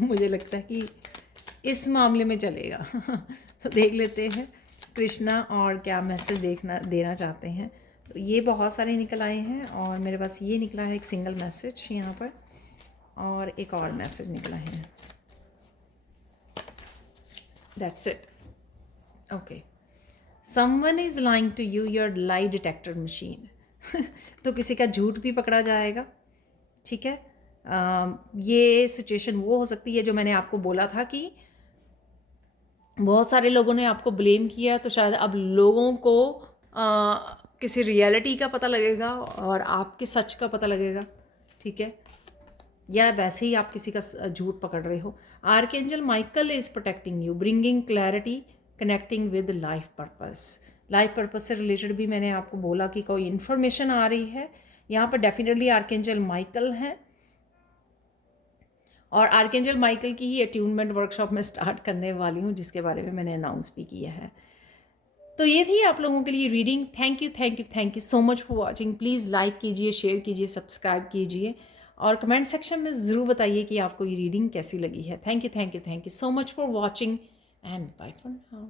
मुझे लगता है कि इस मामले में चलेगा। तो देख लेते हैं कृष्णा और क्या मैसेज देना चाहते हैं। तो ये बहुत सारे निकल आए हैं और मेरे पास ये निकला है एक सिंगल मैसेज यहाँ पर, और एक और मैसेज निकला है। That's it. Okay, someone is lying to you, your lie detector machine. तो किसी का झूठ भी पकड़ा जाएगा, ठीक है। ये सिचुएशन वो हो सकती है जो मैंने आपको बोला था कि बहुत सारे लोगों ने आपको ब्लेम किया, तो शायद अब लोगों को किसी रियलिटी का पता लगेगा और आपके सच का पता लगेगा, ठीक है। या वैसे ही आप किसी का झूठ पकड़ रहे हो। Archangel Michael is protecting you, bringing clarity, connecting with life purpose. Life purpose से रिलेटेड भी मैंने आपको बोला कि कोई इन्फॉर्मेशन आ रही है यहाँ पर, डेफिनेटली आर्कएंजल माइकल है। और आर्कएंजल माइकल की ही अट्यूनमेंट वर्कशॉप में स्टार्ट करने वाली हूँ, जिसके बारे में मैंने अनाउंस भी किया है। तो ये थी आप लोगों के लिए reading. Thank you thank you thank you so much for watching. Please like कीजिए, शेयर कीजिए, सब्सक्राइब कीजिए और कमेंट सेक्शन में ज़रूर बताइए कि आपको ये रीडिंग कैसी लगी है। Thank you so much for watching and bye for now.